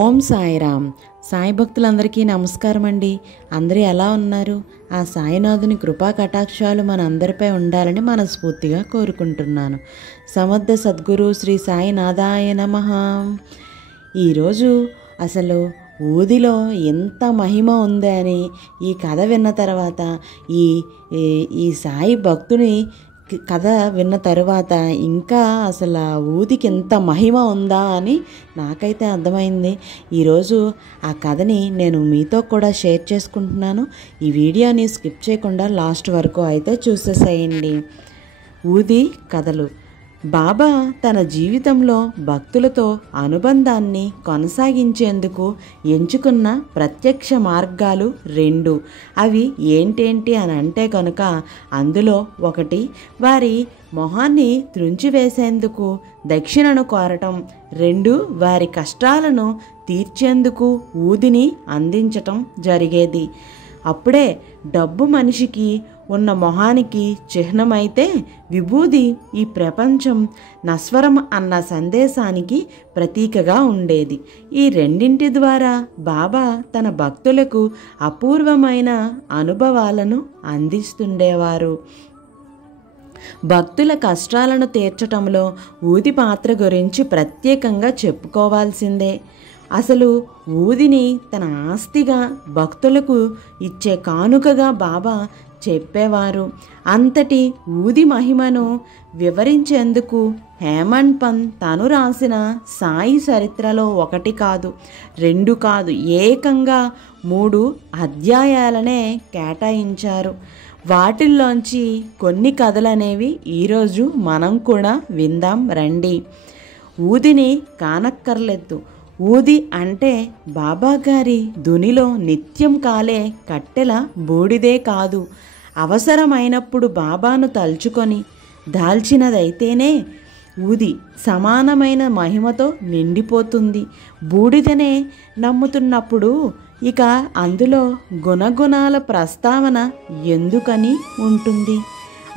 ఓం సాయిరామ్. సాయి భక్తులందరికీ నమస్కారం అండి. అందరూ ఎలా ఉన్నారు? ఆ సాయినాథుని కృపా కటాక్షాలు మన అందరిపై ఉండాలని మనస్ఫూర్తిగా కోరుకుంటున్నాను. సమర్థ సద్గురు శ్రీ సాయినాథాయ నమః. ఈరోజు అసలు ఊదిలో ఎంత మహిమ ఉందా అని ఈ కథ విన్న తర్వాత ఈ సాయి భక్తుని కథ విన్న తరువాత ఇంకా అసలు ఆ ఊదికి ఎంత మహిమ ఉందా అని నాకైతే అర్థమైంది. ఈరోజు ఆ కథని నేను మీతో కూడా షేర్ చేసుకుంటున్నాను. ఈ వీడియోని స్కిప్ చేయకుండా లాస్ట్ వరకు అయితే చూసేసేయండి. ఊది కథలు. బాబా తన జీవితంలో భక్తులతో అనుబంధాన్ని కొనసాగించేందుకు ఎంచుకున్న ప్రత్యక్ష మార్గాలు 2. అవి ఏంటేంటి అని అంటే కనుక అందులో ఒకటి వారి మొహాన్ని త్రుంచివేసేందుకు దక్షిణను కోరటం, 2 వారి కష్టాలను తీర్చేందుకు ఊదిని అందించటం జరిగేది. అప్పుడే డబ్బు మనిషికి ఉన్న మొహానికి చిహ్నమైతే విభూది ఈ ప్రపంచం నశ్వరం అన్న సందేశానికి ప్రతీకగా ఉండేది. ఈ రెండింటి ద్వారా బాబా తన భక్తులకు అపూర్వమైన అనుభవాలను అందిస్తుండేవారు. భక్తుల కష్టాలను తీర్చటంలో ఊది పాత్ర గురించి ప్రత్యేకంగా చెప్పుకోవాల్సిందే. అసలు ఊదిని తన ఆస్తిగా భక్తులకు ఇచ్చే కానుకగా బాబా చెప్పేవారు. అంతటి ఊది మహిమను వివరించేందుకు హేమంత్ పంత్ తను రాసిన సాయి చరిత్రలో 1 కాదు 2 కాదు ఏకంగా 3 అధ్యాయాలనే కేటాయించారు. వాటిల్లోంచి కొన్ని కథలనేవి ఈరోజు మనం కూడా విందాం రండి. ఊదిని కానక్కర్లేదు. ఊది అంటే బాబాగారి ధునిలో నిత్యం కాలే కట్టెల బూడిదే కాదు. అవసరమైనప్పుడు బాబాను తలుచుకొని దాల్చినదైతేనే ఊది సమానమైన మహిమతో నిండిపోతుంది. బూడిదనే నమ్ముతున్నప్పుడు ఇక అందులో గుణగుణాల ప్రస్తావన ఎందుకని ఉంటుంది?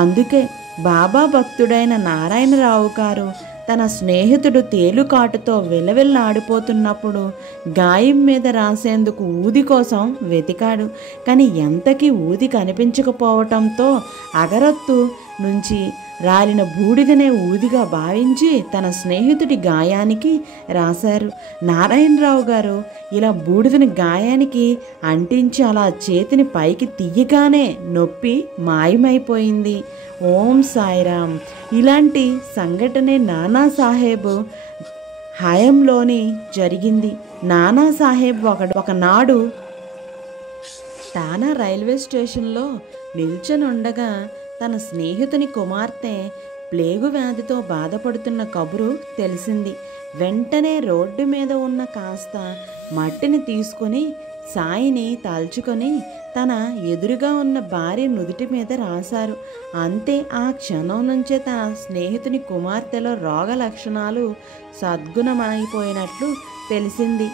అందుకే బాబా భక్తుడైన నారాయణరావు గారు తన స్నేహితుడు తేలుకాటుతో విలవిల్లాడిపోతున్నప్పుడు గాయం మీద రాసేందుకు ఊది కోసం వెతికాడు. కానీ ఎంతకీ ఊది కనిపించకపోవటంతో అగరొత్తు నుంచి రాలిన బూడిదనే ఊదిగా భావించి తన స్నేహితుడి గాయానికి రాశారు. నారాయణరావు గారు ఇలా బూడిదని గాయానికి అంటించి అలా చేతిని పైకి తీయగానే నొప్పి మాయమైపోయింది. ఓం సాయిరామ్. ఇలాంటి సంఘటనే నానాసాహెబ్ హయాంలోని జరిగింది. నానాసాహెబ్ ఒకనాడు టానా రైల్వే స్టేషన్లో నిల్చొని ఉండగా తన స్నేహితుని కుమార్తె ప్లేగు వ్యాధితో బాధపడుతున్న కబురు తెలిసింది. వెంటనే రోడ్డు మీద ఉన్న కాస్త మట్టిని తీసుకొని సాయిని తలుచుకొని తన ఎదురుగా ఉన్న భార్య నుదుటి మీద రాశారు. అంతే ఆ క్షణం నుంచే తన స్నేహితుని కుమార్తెలో రోగ లక్షణాలు సద్గుణమైపోయినట్లు తెలిసింది.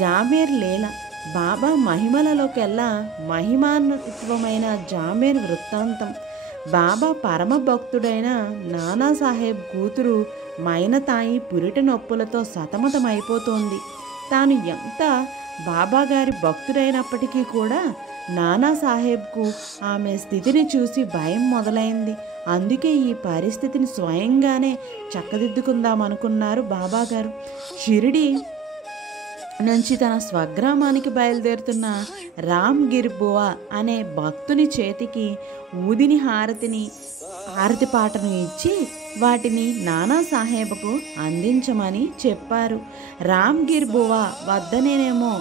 జామేర్ లీల. బాబా మహిమలలోకెల్లా మహిమాన్వితమైన జామేర్ వృత్తాంతం. బాబా పరమ భక్తుడైన నానాసాహెబ్ కూతురు మైనతాయి పురిటి నొప్పులతో సతమతమైపోతోంది. తాను ఎంత బాబాగారి భక్తుడైనప్పటికీ కూడా నానాసాహెబ్కు ఆమె స్థితిని చూసి భయం మొదలైంది. అందుకే ఈ పరిస్థితిని స్వయంగానే చక్కదిద్దుకుందామనుకున్నారు బాబాగారు. షిరిడి నుంచి తన స్వగ్రామానికి బయలుదేరుతున్న రామ్గిర్ బువా అనే భక్తుని చేతికి ఊదిని హారతి పాటను ఇచ్చి వాటిని నానాసాహెబ్కు అందించమని చెప్పారు. రామ్గిర్ బువా వద్దనేనేమో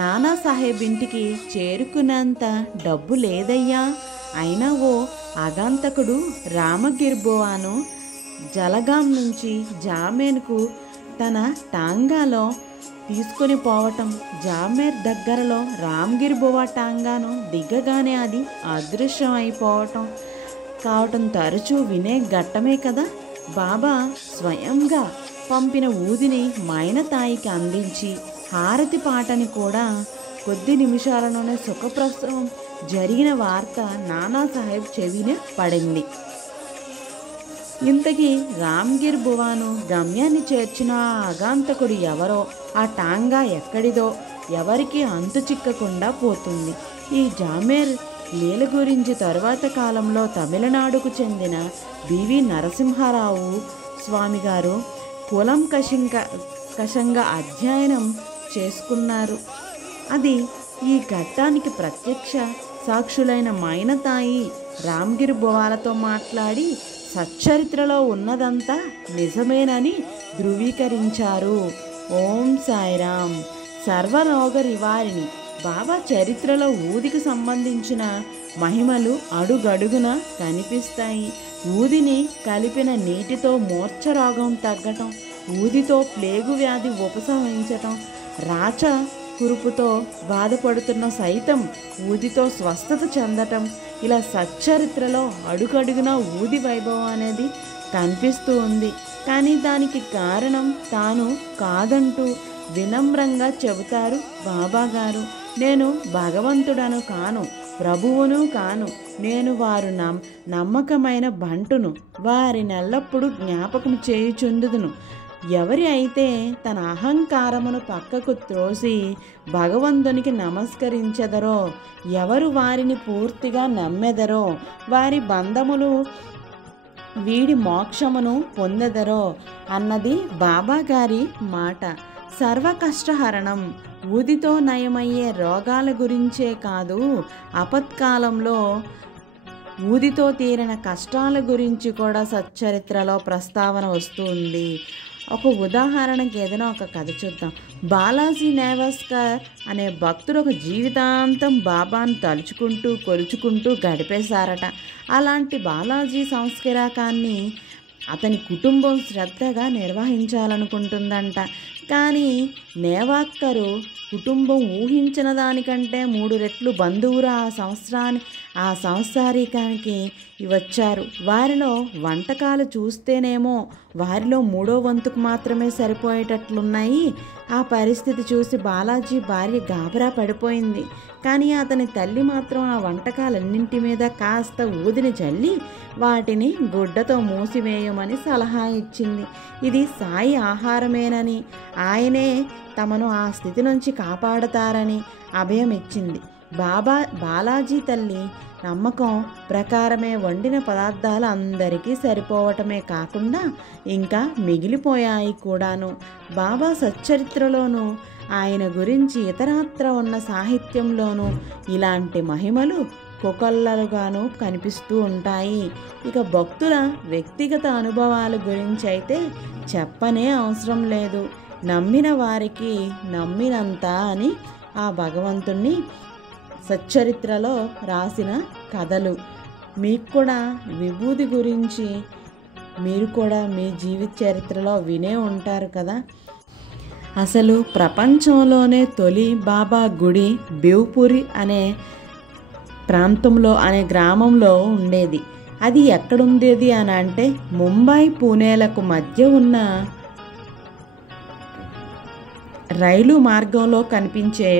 నానాసాహెబ్ ఇంటికి చేరుకున్నంత డబ్బు లేదయ్యా. అయినా ఓ ఆగంతకుడు రామగిర్ బువాను జలగాం నుంచి జామేర్కు తన టాంగాలో తీసుకొని పోవటం, జామేర్ దగ్గరలో రామ్గిర్ బువా టాంగాను దిగగానే అది అదృశ్యం కావటం తరచూ వినే ఘట్టమే కదా. బాబా స్వయంగా పంపిన ఊదిని మైనతాయికి అందించి హారతి పాటని కూడా కొద్ది నిమిషాలలోనే సుఖప్రసవం జరిగిన వార్త నానాసాహెబ్ చెవిన పడింది. ఇంతకీ రామ్గిర్ బువాను గమ్యాన్ని చేర్చిన ఆ ఆగంతకుడు ఎవరో, ఆ టాంగా ఎక్కడిదో ఎవరికి అంతు చిక్కకుండా పోతుంది. ఈ జామేర్ లీల గురించి తరువాత కాలంలో తమిళనాడుకు చెందిన బివి నరసింహారావు స్వామి గారు కూలంకషంగా అధ్యయనం చేసుకున్నారు. అది ఈ ఘట్టానికి ప్రత్యక్ష సాక్షులైన మైనతాయి రామ్గిరి బువాలతో మాట్లాడి సచ్చరిత్రలో ఉన్నదంతా నిజమేనని ధృవీకరించారు. ఓం సాయిరామ్. సర్వరోగ నివారిణి. బాబా చరిత్రలో ఊదికి సంబంధించిన మహిమలు అడుగడుగున కనిపిస్తాయి. ఊదిని కలిపిన నీటితో మూర్ఛ రోగం తగ్గటం, ఊదితో ప్లేగు వ్యాధి ఉపశమించటం, రాచ కురుపుతో బాధపడుతున్న సైతం ఊదితో స్వస్థత చెందటం, ఇలా సచ్చరిత్రలో అడుగడుగున ఊది వైభవం అనేది కనిపిస్తూ ఉంది. కానీ దానికి కారణం తాను కాదంటూ వినమ్రంగా చెబుతారు బాబా గారు. నేను భగవంతుడను కాను, ప్రభువును కాను, నేను వారు నమ్మకమైన బంటును, వారినెల్లప్పుడూ జ్ఞాపకం చేయుచుందుదును. ఎవరి అయితే తన అహంకారమును పక్కకు త్రోసి భగవంతునికి నమస్కరించెదరో, ఎవరు వారిని పూర్తిగా నమ్మెదరో, వారి బంధములు వీడి మోక్షమును పొందెదరో అన్నది బాబా గారి మాట. సర్వ కష్టహరణం. ఊదితో నయమయ్యే రోగాల గురించే కాదు, ఆపత్కాలంలో ఊదితో తీరిన కష్టాల గురించి కూడా సచ్చరిత్రలో ప్రస్తావన వస్తుంది. ఒక ఉదాహరణకి ఏదైనా ఒక కథ చూద్దాం. బాలాజీ నేవాస్కర్ అనే భక్తుడు ఒక జీవితాంతం బాబాను తలుచుకుంటూ కొలుచుకుంటూ గడిపేశారట. అలాంటి బాలాజీ సంస్కారకాన్ని అతని కుటుంబం శ్రద్ధగా నిర్వహించాలనుకుంటుందంట. కానీ నేవాక్కరు కుటుంబం ఊహించిన దానికంటే 3 రెట్లు బంధువులు ఆ సంవత్సరానికి వచ్చారు. వారిలో వంటకాలు చూస్తేనేమో వారిలో 3వ వంతుకు మాత్రమే సరిపోయేటట్లున్నాయి. ఆ పరిస్థితి చూసి బాలాజీ భార్య గాబరా పడిపోయింది. కానీ అతని తల్లి మాత్రం ఆ వంటకాలన్నింటి మీద కాస్త ఊదిని చల్లి వాటిని గుడ్డతో మూసివేయమని సలహా ఇచ్చింది. ఇది సాయి ఆహారమేనని, ఆయనే తమను ఆ స్థితి నుంచి కాపాడతారని అభయం ఇచ్చింది. బాలాజీ తల్లి నమ్మకం ప్రకారమే వండిన పదార్థాలు అందరికీ సరిపోవటమే కాకుండా ఇంకా మిగిలిపోయాయి కూడాను. బాబా సచ్చరిత్రలోనూ ఆయన గురించి ఇతరత్ర ఉన్న సాహిత్యంలోనూ ఇలాంటి మహిమలు కొకొల్లలుగాను కనిపిస్తూ ఉంటాయి. ఇక భక్తుల వ్యక్తిగత అనుభవాల గురించి అయితే చెప్పనే అవసరం లేదు. నమ్మిన వారికి నమ్మినంత అని ఆ భగవంతుణ్ణి సచ్చరిత్రలో రాసిన కథలు. మీకు కూడా విభూది గురించి మీరు కూడా మీ జీవిత చరిత్రలో వినే ఉంటారు కదా. అసలు ప్రపంచంలోనే తొలి బాబా గుడి బేవ్పూరి అనే ప్రాంతంలో అనే గ్రామంలో ఉండేది. అది ఎక్కడుండేది అని అంటే ముంబై పూణేలకు మధ్య ఉన్న రైలు మార్గంలో కనిపించే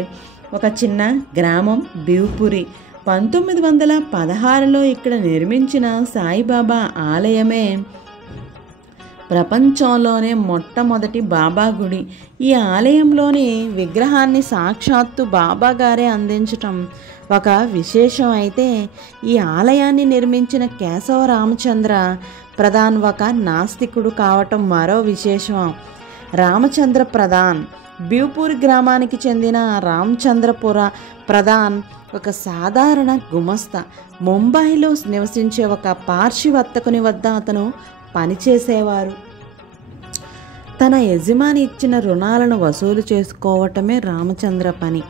ఒక చిన్న గ్రామం బేవ్పూరి. 1916లో ఇక్కడ నిర్మించిన సాయిబాబా ఆలయమే ప్రపంచంలోనే మొట్టమొదటి బాబా గుడి. ఈ ఆలయంలోని విగ్రహాన్ని సాక్షాత్తు బాబా గారే అందించటం ఒక విశేషం. అయితే ఈ ఆలయాన్ని నిర్మించిన కేశవ రామచంద్ర ప్రధాన్ ఒక నాస్తికుడు కావటం మరో విశేషం. రామచంద్ర ప్రధాన్ బేవ్పూరి గ్రామానికి చెందిన రామచంద్రపుర ప్రధాన్ ఒక సాధారణ గుమస్తా. ముంబైలో నివసించే ఒక పార్శ్వవర్తకుని వద్ద అతను పనిచేసేవారు. తన యజమాని ఇచ్చిన రుణాలను వసూలు చేసుకోవటమే రామచంద్ర పని.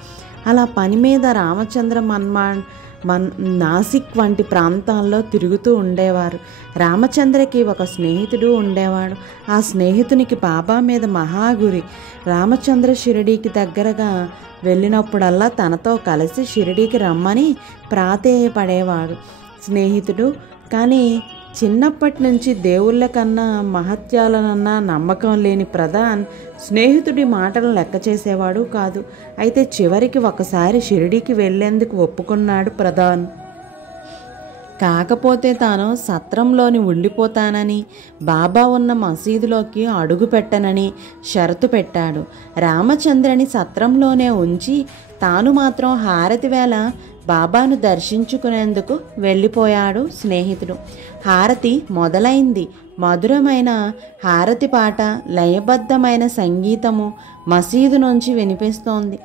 అలా పని మీద రామచంద్ర నాసిక్ వంటి ప్రాంతాల్లో తిరుగుతూ ఉండేవారు. రామచంద్రకి ఒక స్నేహితుడు ఉండేవాడు. ఆ స్నేహితునికి బాబా మీద మహాగురి. రామచంద్ర షిరిడీకి దగ్గరగా వెళ్ళినప్పుడల్లా తనతో కలిసి షిరిడీకి రమ్మని ప్రాధేయపడేవాడు స్నేహితుడు. కానీ చిన్నప్పటి నుంచి దేవుళ్ళ కన్నా మహత్యాలనన్నా నమ్మకం లేని ప్రధాన్ స్నేహితుడి మాటలు లెక్క చేసేవాడు కాదు. అయితే చివరికి ఒకసారి షిరిడీకి వెళ్లేందుకు ఒప్పుకున్నాడు ప్రధాన్. కాకపోతే తాను సత్రంలోని ఉండిపోతానని, బాబా ఉన్న మసీదులోకి అడుగు పెట్టనని షరతు పెట్టాడు. రామచంద్రని సత్రంలోనే ఉంచి తాను మాత్రం హారతి వేళ బాబాను దర్శించుకునేందుకు వెళ్ళిపోయాడు స్నేహితుడు. హారతి మొదలైంది. మధురమైన హారతి పాట, లయబద్ధమైన సంగీతము మసీదు నుంచి వినిపిస్తోంది.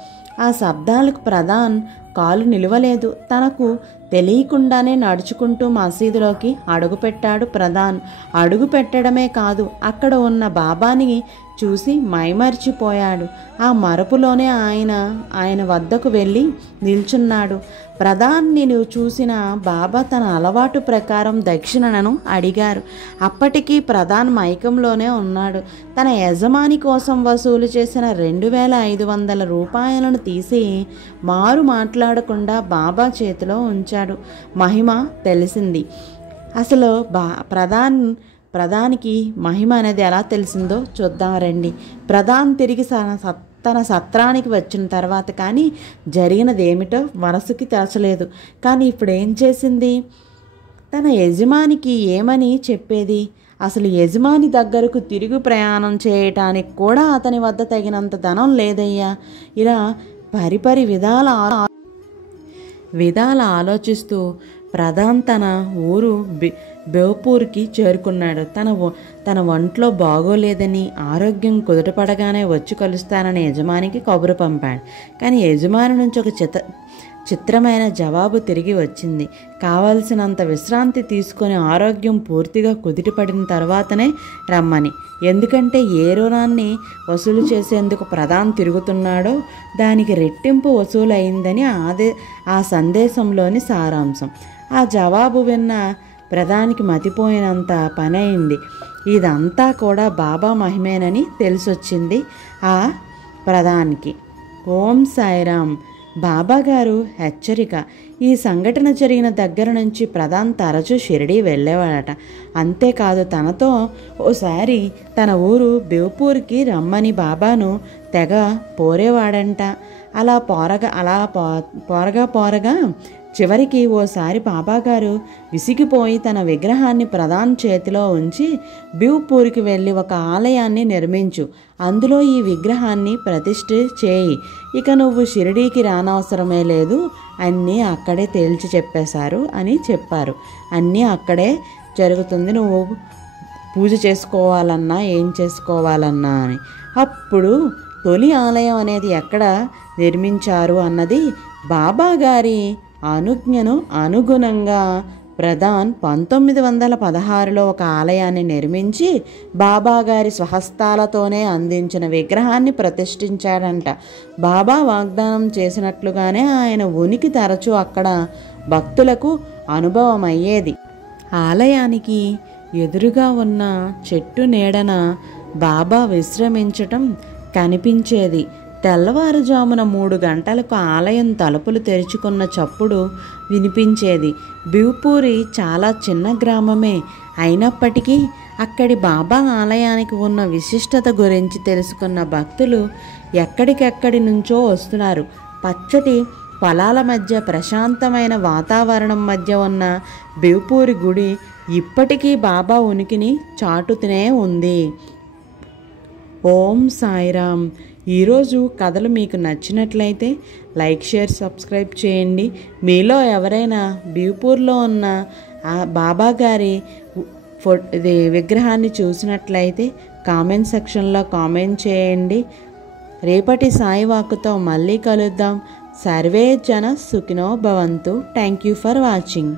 ఆ శబ్దాలకు ప్రధాన్ కాలు నిలవలేదు. తనకు తెలియకుండానే నడుచుకుంటూ మసీదులోకి అడుగుపెట్టాడు ప్రధాన్. అడుగు పెట్టడమే కాదు, అక్కడ ఉన్న బాబాని చూసి మైమర్చిపోయాడు. ఆ మరపులోనే ఆయన వద్దకు వెళ్ళి నిల్చున్నాడు. ప్రధాన్ని చూసిన బాబా తన అలవాటు ప్రకారం దక్షిణను అడిగారు. అప్పటికీ ప్రధాన్ మైకంలోనే ఉన్నాడు. తన యజమాని కోసం వసూలు చేసిన 2500 రూపాయలను తీసి మారు మాట్లాడకుండా బాబా చేతిలో ఉంచాడు. మహిమ తెలిసింది. అసలు ప్రధానికి మహిమ అనేది ఎలా తెలిసిందో చూద్దాం రండి. ప్రధాన్ తిరిగి తన సత్రానికి వచ్చిన తర్వాత కానీ జరిగినది ఏమిటో మనసుకి తోచలేదు. కానీ ఇప్పుడు ఏం చేసింది? తన యజమానికి ఏమని చెప్పేది? అసలు యజమాని దగ్గరకు తిరుగు ప్రయాణం చేయటానికి కూడా అతని వద్ద తగినంత ధనం లేదయ్యా. ఇలా పరిపరి విధాల ఆలోచిస్తూ ప్రధాన్ తన ఊరు బేవ్పూర్కి చేరుకున్నాడు. తన ఒంట్లో బాగోలేదని, ఆరోగ్యం కుదుటపడగానే వచ్చి కలుస్తానని యజమానికి కబురు పంపాడు. కానీ యజమాని నుంచి ఒక చిత్రమైన జవాబు తిరిగి వచ్చింది. కావలసినంత విశ్రాంతి తీసుకొని ఆరోగ్యం పూర్తిగా కుదిటపడిన తర్వాతనే రమ్మని. ఎందుకంటే ఏ రుణాన్ని వసూలు చేసేందుకు ప్రధాన్ తిరుగుతున్నాడో దానికి రెట్టింపు వసూలు అయిందని ఆ సందేశంలోని సారాంశం. ఆ జవాబు విన్న ప్రధానికి మతిపోయినంత పని అయింది. ఇదంతా కూడా బాబా మహిమేనని తెలిసొచ్చింది ఆ ప్రధానికి. ఓం సాయిరామ్. బాబాగారు హెచ్చరిక. ఈ సంఘటన జరిగిన దగ్గర నుంచి ప్రధాన్ తరచూ షిరిడీ వెళ్ళేవాడట. అంతేకాదు తనతో ఓసారి తన ఊరు బేవ్పూర్కి రమ్మని బాబాను తెగ పోరేవాడంట. అలా పోరగా చివరికి ఓసారి బాబాగారు విసిగిపోయి తన విగ్రహాన్ని ప్రధాన్ చేతిలో ఉంచి, బేవ్పూర్కి వెళ్ళి ఒక ఆలయాన్ని నిర్మించు, అందులో ఈ విగ్రహాన్ని ప్రతిష్ఠ చేయి, ఇక నువ్వు షిరిడీకి రానవసరమే లేదు, అన్నీ అక్కడే తేల్చి చెప్పేశారు అని చెప్పారు. అన్నీ అక్కడే జరుగుతుంది, నువ్వు పూజ చేసుకోవాలన్నా ఏం చేసుకోవాలన్నా అని. అప్పుడు తొలి ఆలయం అనేది ఎక్కడ నిర్మించారు అన్నది బాబాగారి అనుజ్ఞను అనుగుణంగా ప్రధాన్ 1916లో ఒక ఆలయాన్ని నిర్మించి బాబాగారి స్వహస్తాలతోనే అందించిన విగ్రహాన్ని ప్రతిష్ఠించాడంట. బాబా వాగ్దానం చేసినట్లుగానే ఆయన ఉనికి తరచూ అక్కడ భక్తులకు అనుభవం అయ్యేది. ఆలయానికి ఎదురుగా ఉన్న చెట్టు నీడన బాబా విశ్రమించటం కనిపించేది. తెల్లవారుజామున 3 గంటలకు ఆలయం తలుపులు తెరుచుకున్న చప్పుడు వినిపించేది. బేవ్పూరి చాలా చిన్న గ్రామమే అయినప్పటికీ అక్కడి బాబా ఆలయానికి ఉన్న విశిష్టత గురించి తెలుసుకున్న భక్తులు ఎక్కడికెక్కడి నుంచో వస్తున్నారు. పచ్చటి పొలాల మధ్య ప్రశాంతమైన వాతావరణం మధ్య ఉన్న బేవ్పూరి గుడి ఇప్పటికీ బాబా ఉనికిని చాటుతూనే ఉంది. ఓం సాయిరామ్. ఈరోజు కథలు మీకు నచ్చినట్లయితే లైక్, షేర్, సబ్స్క్రైబ్ చేయండి. మీలో ఎవరైనా బేవ్పూర్లో ఉన్న బాబాగారి విగ్రహాన్ని చూసినట్లయితే కామెంట్ సెక్షన్లో కామెంట్ చేయండి. రేపటి సాయి వాక్కుతో మళ్ళీ కలుద్దాం. సర్వే జన సుఖినో భవంతు. Thank you for watching.